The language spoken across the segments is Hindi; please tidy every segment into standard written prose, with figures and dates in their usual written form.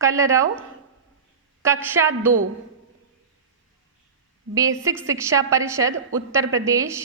कलरव कक्षा 2 बेसिक शिक्षा परिषद उत्तर प्रदेश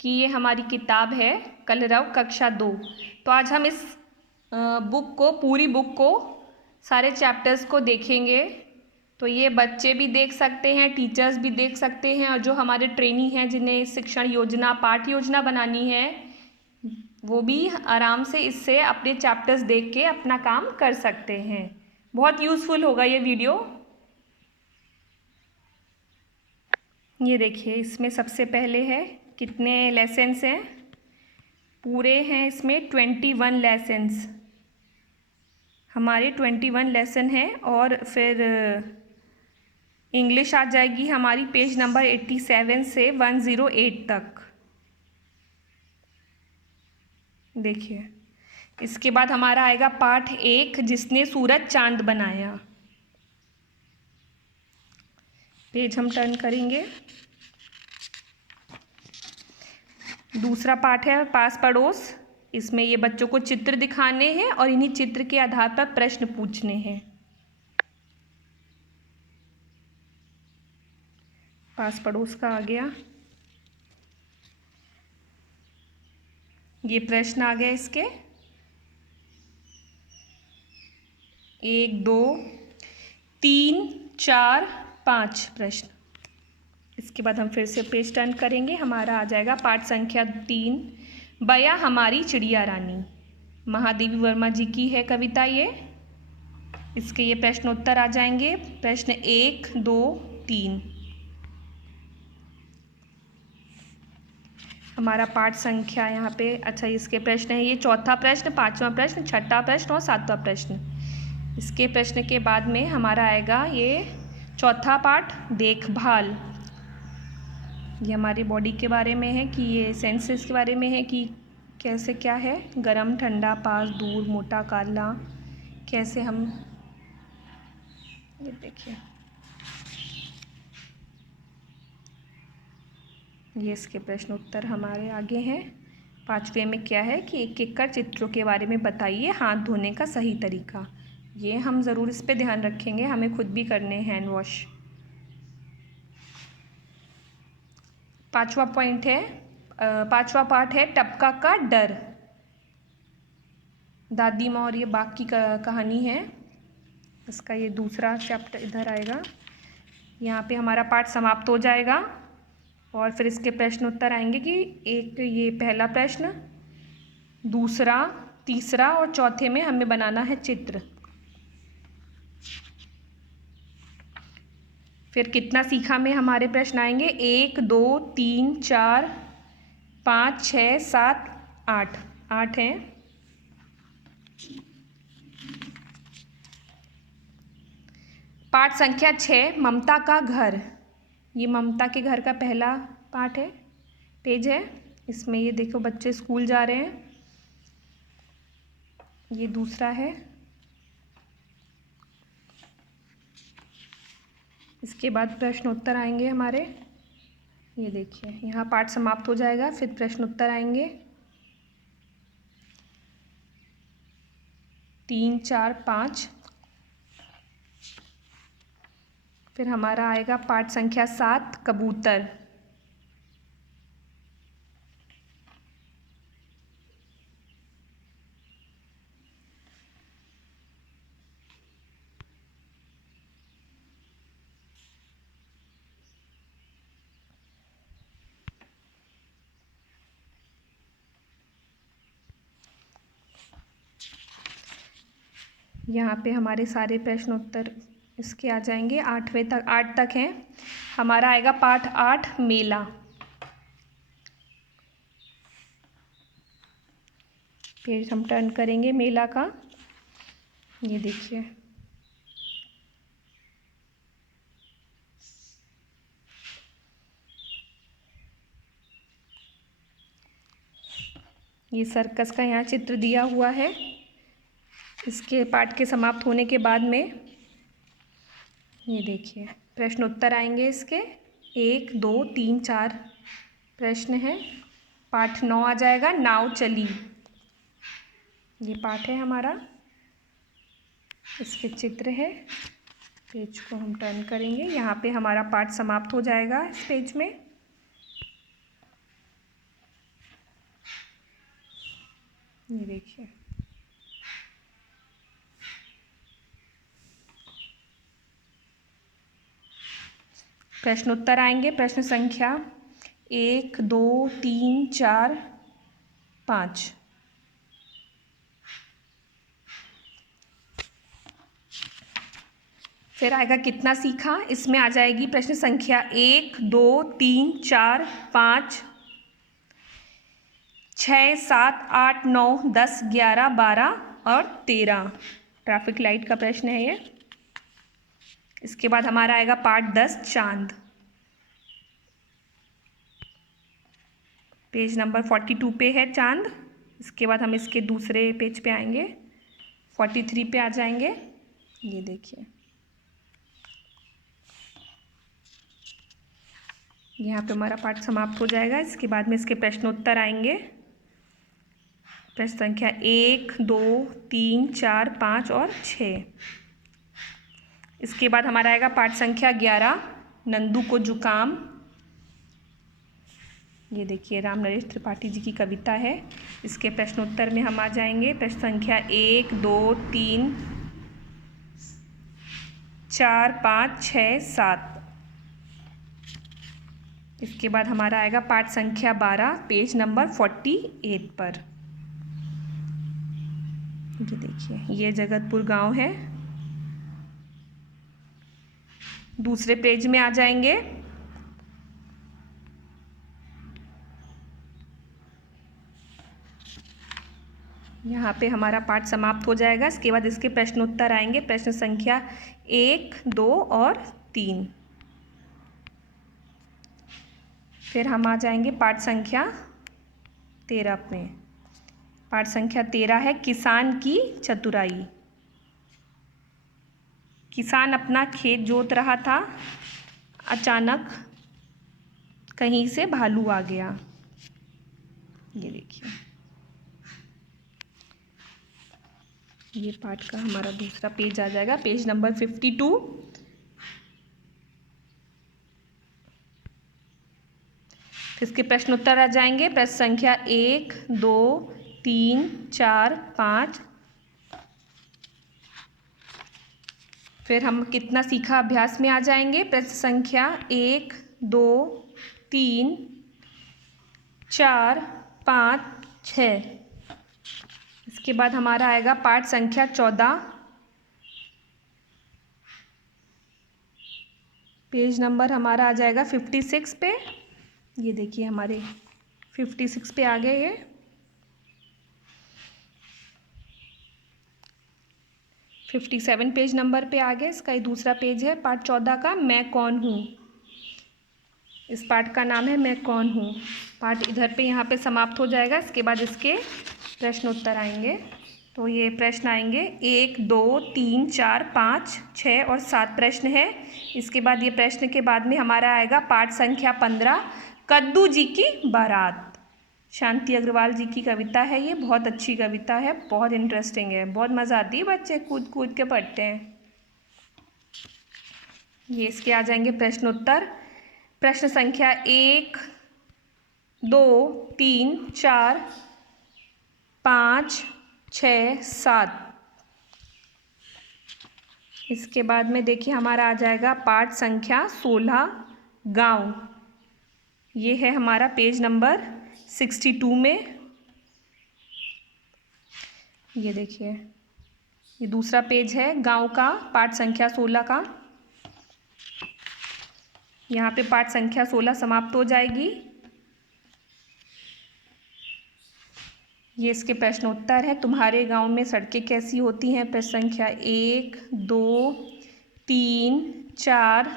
की ये हमारी किताब है कलरव कक्षा 2। तो आज हम इस बुक को पूरी बुक को सारे चैप्टर्स को देखेंगे। तो ये बच्चे भी देख सकते हैं, टीचर्स भी देख सकते हैं, और जो हमारे ट्रेनी हैं जिन्हें शिक्षण योजना पाठ योजना बनानी है वो भी आराम से इससे अपने चैप्टर्स देख के अपना काम कर सकते हैं। बहुत यूज़फुल होगा ये वीडियो। ये देखिए, इसमें सबसे पहले है कितने लेसन्स हैं। पूरे हैं इसमें 21 लेसन्स, हमारे 21 लेसन हैं। और फिर इंग्लिश आ जाएगी हमारी पेज नंबर 87 से 108 तक। देखिए, इसके बाद हमारा आएगा पाठ 1 जिसने सूरज चांद बनाया। पेज हम टर्न करेंगे। दूसरा पाठ है पास पड़ोस। इसमें ये बच्चों को चित्र दिखाने हैं और इन्हीं चित्र के आधार पर प्रश्न पूछने हैं। पास पड़ोस का आ गया, ये प्रश्न आ गया इसके 1 2 3 4 5 प्रश्न। इसके बाद हम फिर से पेज टर्न करेंगे। हमारा आ जाएगा पाठ संख्या 3 बया हमारी चिड़िया रानी। महादेवी वर्मा जी की है कविता ये। इसके ये प्रश्न उत्तर आ जाएंगे। प्रश्न 1 2 3। हमारा पाठ संख्या यहाँ पे अच्छा इसके प्रश्न है, ये चौथा प्रश्न, पांचवा प्रश्न, छठा प्रश्न और सातवां प्रश्न। इसके प्रश्न के बाद में हमारा आएगा ये चौथा पाठ देखभाल। ये हमारी बॉडी के बारे में है कि ये सेंसेस के बारे में है कि कैसे क्या है, गरम ठंडा पास दूर मोटा काला, कैसे हम, ये देखिए ये इसके प्रश्न उत्तर हमारे आगे हैं। पांचवे में क्या है कि एक एक कर चित्रों के बारे में बताइए, हाथ धोने का सही तरीका। ये हम ज़रूर इस पे ध्यान रखेंगे, हमें खुद भी करने हैं हैंड वॉश। पांचवा पॉइंट है, पांचवा पाठ है टपका का डर। दादी माँ और ये बाघ की कहानी है। इसका ये दूसरा चैप्टर इधर आएगा। यहाँ पे हमारा पाठ समाप्त हो जाएगा और फिर इसके प्रश्न उत्तर आएंगे कि एक ये पहला प्रश्न, दूसरा, तीसरा और चौथे में हमें बनाना है चित्र। फिर कितना सीखा में हमारे प्रश्न आएंगे 1 2 3 4 5 6 7 8 8 हैं। पाठ संख्या 6 ममता का घर। ये ममता के घर का पहला पाठ है, पेज है। इसमें ये देखो बच्चे स्कूल जा रहे हैं। ये दूसरा है। इसके बाद प्रश्न उत्तर आएंगे हमारे। ये देखिए, यहाँ पाठ समाप्त हो जाएगा, फिर प्रश्न उत्तर आएंगे 3 4 5। फिर हमारा आएगा पाठ संख्या 7 कबूतर। यहाँ पे हमारे सारे प्रश्न उत्तर इसके आ जाएंगे 8वें तक, 8 तक हैं। हमारा आएगा पाठ 8 मेला। पेज हम टर्न करेंगे मेला का। ये देखिए, ये सर्कस का यहाँ चित्र दिया हुआ है। इसके पाठ के समाप्त होने के बाद में ये देखिए प्रश्न उत्तर आएंगे इसके 1 2 3 4 प्रश्न हैं। पाठ 9 आ जाएगा नाव चली। ये पाठ है हमारा। इसके चित्र है। पेज को हम टर्न करेंगे, यहाँ पे हमारा पाठ समाप्त हो जाएगा इस पेज में। ये देखिए, प्रश्न उत्तर आएंगे। प्रश्न संख्या 1, 2, 3, 4, 5। फिर आएगा कितना सीखा, इसमें आ जाएगी प्रश्न संख्या 1, 2, 3, 4, 5, 6, 7, 8, 9, 10, 11, 12 और 13। ट्रैफिक लाइट का प्रश्न है ये। इसके बाद हमारा आएगा पार्ट 10 चांद। पेज नंबर 42 पे है चांद। इसके बाद हम इसके दूसरे पेज पे आएंगे, 43 पे आ जाएंगे। ये देखिए, यहाँ पे हमारा पाठ समाप्त हो जाएगा। इसके बाद में इसके प्रश्न उत्तर आएंगे। प्रश्न संख्या 1, 2, 3, 4, 5 और 6। इसके बाद हमारा आएगा पाठ संख्या 11, नंदू को जुकाम। ये देखिए, राम नरेश त्रिपाठी जी की कविता है। इसके प्रश्न उत्तर में हम आ जाएंगे। प्रश्न संख्या 1, 2, 3, 4, 5, 6, 7। इसके बाद हमारा आएगा पाठ संख्या 12, पेज नंबर 48 पर। ये देखिए, ये जगतपुर गांव है। दूसरे पेज में आ जाएंगे। यहाँ पे हमारा पाठ समाप्त हो जाएगा। इसके बाद इसके प्रश्न उत्तर आएंगे। प्रश्न संख्या 1, 2 और 3। फिर हम आ जाएंगे पाठ संख्या 13 में। पाठ संख्या 13 है किसान की चतुराई। किसान अपना खेत जोत रहा था, अचानक कहीं से भालू आ गया। ये देखिए, ये पाठ का हमारा दूसरा पेज आ जाएगा, पेज नंबर 52। इसके प्रश्न उत्तर आ जाएंगे। प्रश्न संख्या 1, 2, 3, 4, 5। फिर हम कितना सीखा अभ्यास में आ जाएंगे। प्रश्न संख्या 1, 2, 3, 4, 5, 6। इसके बाद हमारा आएगा पाठ संख्या 14, पेज नंबर हमारा आ जाएगा 56 पे। ये देखिए, हमारे 56 पे आ गए ये। ये 57 पेज नंबर पे आ गए। इसका ये दूसरा पेज है पाठ 14 का, मैं कौन हूँ। इस पाठ का नाम है मैं कौन हूँ। पाठ इधर पे यहाँ पे समाप्त हो जाएगा। इसके बाद इसके प्रश्न उत्तर आएंगे। तो ये प्रश्न आएंगे 1, 2, 3, 4, 5, 6 और 7 प्रश्न है। इसके बाद ये प्रश्न के बाद में हमारा आएगा पाठ संख्या 15, कद्दू जी की बारात। शांति अग्रवाल जी की कविता है ये। बहुत अच्छी कविता है, बहुत इंटरेस्टिंग है, बहुत मज़ा आती है, बच्चे कूद कूद के पढ़ते हैं। ये इसके आ जाएंगे प्रश्न उत्तर। प्रश्न संख्या 1, 2, 3, 4, 5, 6, 7। इसके बाद में देखिए हमारा आ जाएगा पाठ संख्या 16, गांव। ये है हमारा पेज नंबर 62 में। ये देखिए, ये दूसरा पेज है गांव का, पाठ संख्या 16 का। यहाँ पे पाठ संख्या 16 समाप्त हो जाएगी। ये इसके प्रश्न उत्तर है। तुम्हारे गांव में सड़कें कैसी होती हैं। प्रश्न संख्या 1, 2, 3, 4।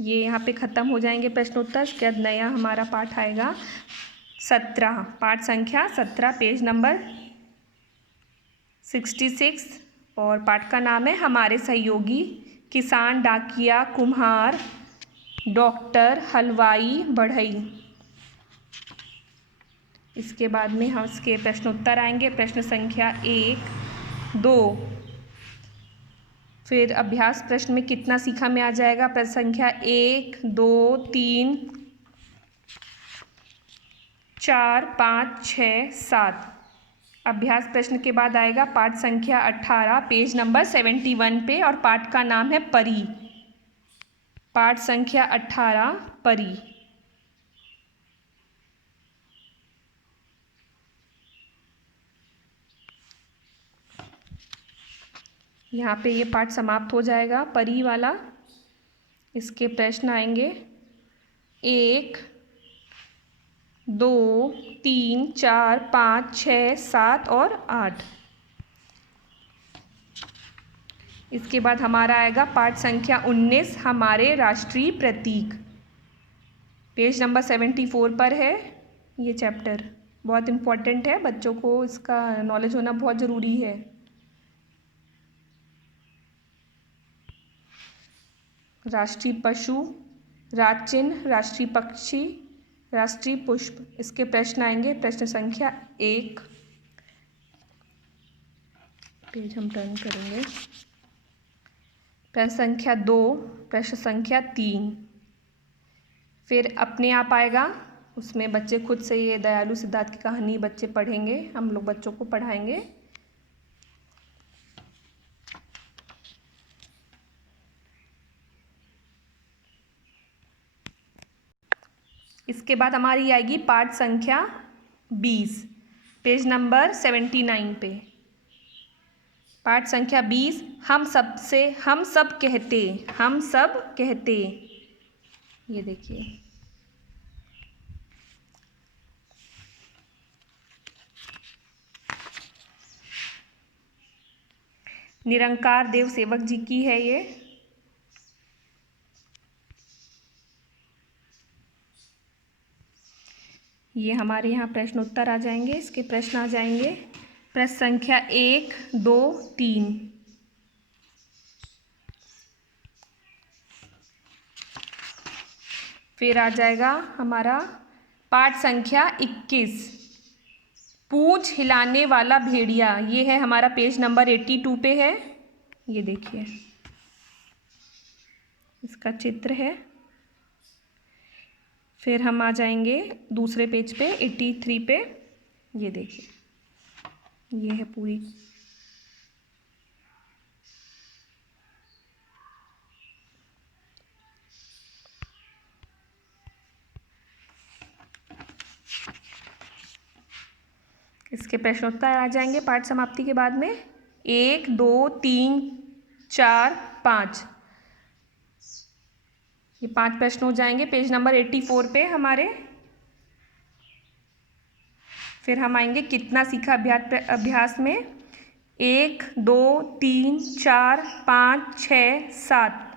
ये यहाँ पे ख़त्म हो जाएंगे प्रश्न उत्तर। इसके बाद नया हमारा पाठ आएगा 17, पाठ संख्या 17, पेज नंबर 66। और पाठ का नाम है हमारे सहयोगी। किसान, डाकिया, कुम्हार, डॉक्टर, हलवाई, बढ़ई। इसके बाद में हम इसके प्रश्न उत्तर आएंगे। प्रश्न संख्या 1, 2। फिर अभ्यास प्रश्न में कितना सीखा में आ जाएगा, प्रश्न संख्या 1, 2, 3, 4, 5, 6, 7। अभ्यास प्रश्न के बाद आएगा पाठ संख्या 18 पेज नंबर 71 पे, और पाठ का नाम है परी। पाठ संख्या 18 परी। यहाँ पे ये पाठ समाप्त हो जाएगा परी वाला। इसके प्रश्न आएंगे 1, 2, 3, 4, 5, 6, 7 और 8। इसके बाद हमारा आएगा पाठ संख्या 19 हमारे राष्ट्रीय प्रतीक। पेज नंबर 74 पर है ये चैप्टर। बहुत इम्पोर्टेंट है, बच्चों को इसका नॉलेज होना बहुत ज़रूरी है। राष्ट्रीय पशु, राज्य चिन्ह, राष्ट्रीय पक्षी, राष्ट्रीय पुष्प। इसके प्रश्न आएंगे प्रश्न संख्या 1। पेज हम टर्न करेंगे। प्रश्न संख्या 2, प्रश्न संख्या 3। फिर अपने आप आएगा, उसमें बच्चे खुद से ये दयालु सिद्धार्थ की कहानी बच्चे पढ़ेंगे, हम लोग बच्चों को पढ़ाएंगे। इसके बाद हमारी आएगी पाठ संख्या 20 पेज नंबर 79 पे। पाठ संख्या 20 हम सब कहते। ये देखिए, निरंकार देव सेवक जी की है ये हमारे यहाँ प्रश्न उत्तर आ जाएंगे। इसके प्रश्न आ जाएंगे प्रश्न संख्या 1, 2, 3। फिर आ जाएगा हमारा पाठ संख्या 21 पूंछ हिलाने वाला भेड़िया। ये है हमारा पेज नंबर 82 पे है। ये देखिए, इसका चित्र है। फिर हम आ जाएंगे दूसरे पेज पे 83 पे। ये देखिए, ये है पूरी। इसके प्रश्नोत्तर आ जाएंगे पाठ समाप्ति के बाद में 1, 2, 3, 4, 5। ये 5 प्रश्न हो जाएंगे पेज नंबर 84 पे हमारे। फिर हम आएंगे कितना सीखा अभ्यास में 1, 2, 3, 4, 5, 6, 7।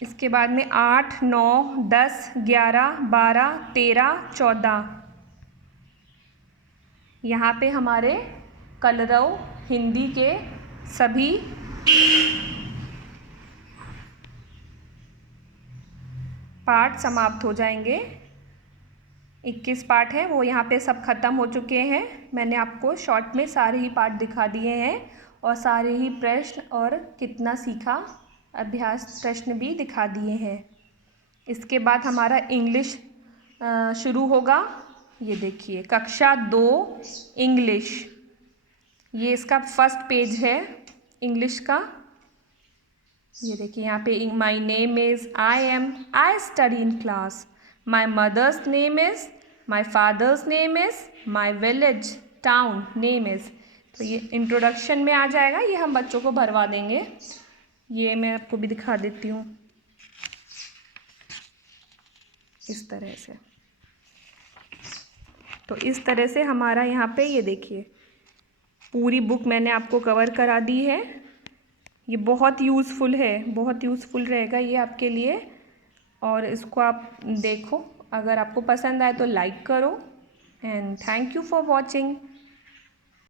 इसके बाद में 8, 9, 10, 11, 12, 13, 14। यहाँ पे हमारे कलरव हिंदी के सभी पाठ समाप्त हो जाएंगे। 21 पाठ है वो यहाँ पे सब खत्म हो चुके हैं। मैंने आपको शॉर्ट में सारे ही पाठ दिखा दिए हैं और सारे ही प्रश्न और कितना सीखा अभ्यास प्रश्न भी दिखा दिए हैं। इसके बाद हमारा इंग्लिश शुरू होगा। ये देखिए, कक्षा 2 इंग्लिश। ये इसका फर्स्ट पेज है इंग्लिश का। ये देखिए यहाँ पे my name is I study in class. My mother's name is, my father's name is, my village town name is. तो ये इंट्रोडक्शन में आ जाएगा, ये हम बच्चों को भरवा देंगे। ये मैं आपको भी दिखा देती हूँ इस तरह से। तो इस तरह से हमारा यहाँ पे ये देखिए पूरी बुक मैंने आपको कवर करा दी है। ये बहुत यूज़फुल है, बहुत यूज़फुल रहेगा ये आपके लिए। और इसको आप देखो, अगर आपको पसंद आए तो लाइक करो। And thank you for watching.